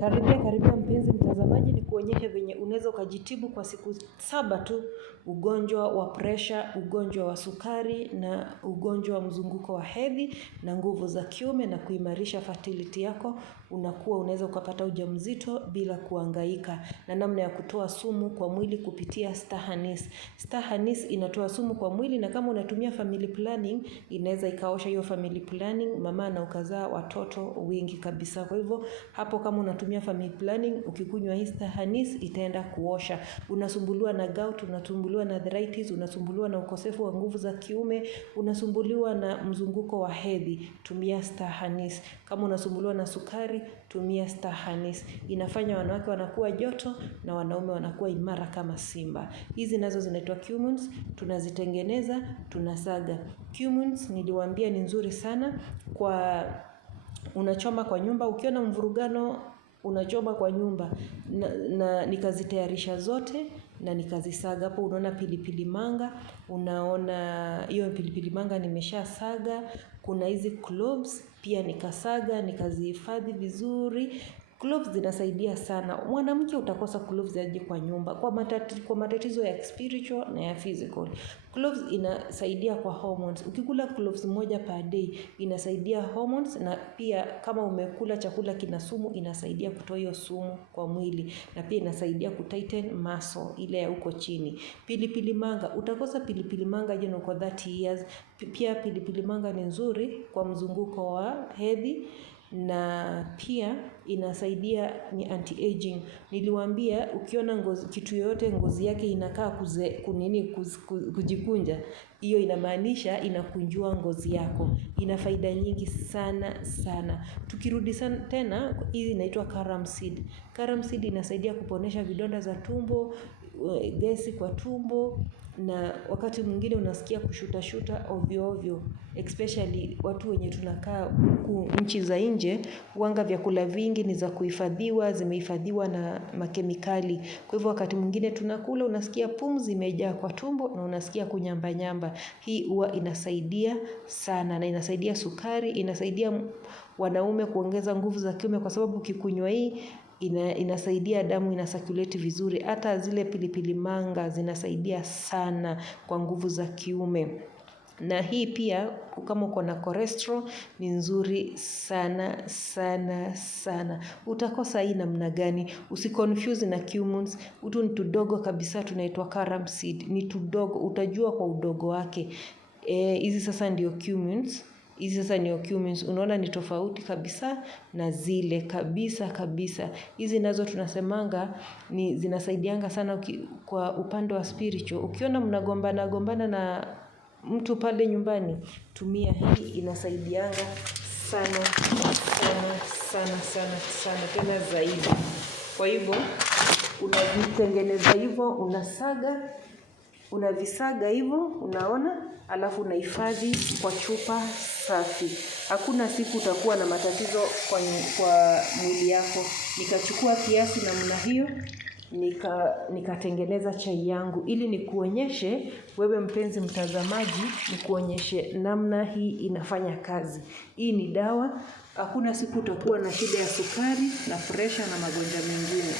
Karibia mpenzi mtazamaji, ni kuonyesha venye unaweza ukajitibu kwa siku 7 tu ugonjwa wa presha, ugonjwa wa sukari na ugonjwa wa mzunguko wa hedhi na nguvu za kiume, na kuimarisha fertility yako. Unaweza ukapata ujauzito bila kuhangaika. Na namna ya kutoa sumu kwa mwili kupitia Star Anise. Star Anise inatoa sumu kwa mwili, na kama unatumia family planning inaweza ikaosha hiyo family planning, mama na ukazaa watoto wengi kabisa. Kwa hivyo hapo kama unatumia family planning, ukikunywa hii Star Anise itaenda kuosha. Unasumbuliwa na gout, unasumbuliwa na arthritis, unasumbuliwa na ukosefu wa nguvu za kiume, unasumbuliwa na mzunguko wa hedhi, tumia Star Anise. Kama unasumbuliwa na sukari, tumia Star Anise. Inafanya wanawake wanakuwa joto na wanaume wanakuwa imara kama simba. Hizi nazo zinaitwa Qmums, tunazitengeneza, tunasaga. Qmums niliwaambia ni nzuri sana kwa unachoma kwa nyumba, ukiona mvurugano unachoma kwa nyumba, na nikazitayarisha zote na nikazisaga. Hapo unaona pilipili manga, unaona hiyo pilipili manga nimeshasaga. Kuna hizi cloves pia nikasaga, nikazihifadhi vizuri. Cloves zinasaidia sana. Mwanamke utakosa cloves aje kwa nyumba kwa matatizo ya spiritual na ya physical. Cloves inasaidia kwa hormones. Ukikula cloves moja per day inasaidia hormones, na pia kama umekula chakula kina sumu inasaidia kutoa hiyo sumu kwa mwili, na pia inasaidia kutighten muscle ile ya huko chini. Pilipili manga, utakosa pilipili manga je uko 30 years. Pia pilipili manga ni nzuri kwa mzunguko wa hedhi, na pia inasaidia ni anti-aging. Niliwaambia ukiona kitu yoyote ngozi yake inakaa kujikunja, hiyo inamaanisha inakunjua ngozi yako. Ina faida nyingi sana sana. Tukirudi sana tena, hizi inaitwa carom seed. Carom seed inasaidia kuponesha vidonda za tumbo, gesi kwa tumbo, na wakati mwingine unasikia kushuta ovyo ovyo, especially watu wenye tunakaa nchi za nje, huanga vyakula vingi ni za kuhifadhiwa, zimehifadhiwa na makemikali. Kwa hivyo wakati mwingine tunakula unasikia pumzi imejaa kwa tumbo na unasikia kunyamba nyamba. Hii huwa inasaidia sana, na inasaidia sukari, inasaidia wanaume kuongeza nguvu za kiume, kwa sababu ukikunywa hii inasaidia damu inasirculate vizuri. Hata zile pilipili manga zinasaidia sana kwa nguvu za kiume. Na hii pia kama uko na cholesterol ni nzuri sana sana sana. Utakosa hii namna gani? Usiconfuse na Qmums. Utu ni tudogo kabisa, tunaitwa carom seed. Ni tudogo, utajua kwa udogo wake. Hizi sasa ndio Qmums. Unaona ni tofauti kabisa na zile kabisa. Hizi nazo tunasemanga ni zinasaidianga sana kwa upande wa spiritual. Ukiona mnagombana na mtu pale nyumbani, tumia hii, inasaidianga sana tena zaidi. Kwa hivyo unavitengeneza hivyo, unavisaga hivyo, unaona, alafu unahifadhi kwa chupa safi. Hakuna siku utakuwa na matatizo kwa mwili yako. Nikachukua kiasi namna hiyo, nikatengeneza chai yangu, ili nikuonyeshe wewe mpenzi mtazamaji, nikuonyeshe namna hii inafanya kazi. Hii ni dawa. Hakuna siku utakuwa na shida ya sukari na presha na magonjwa mengine.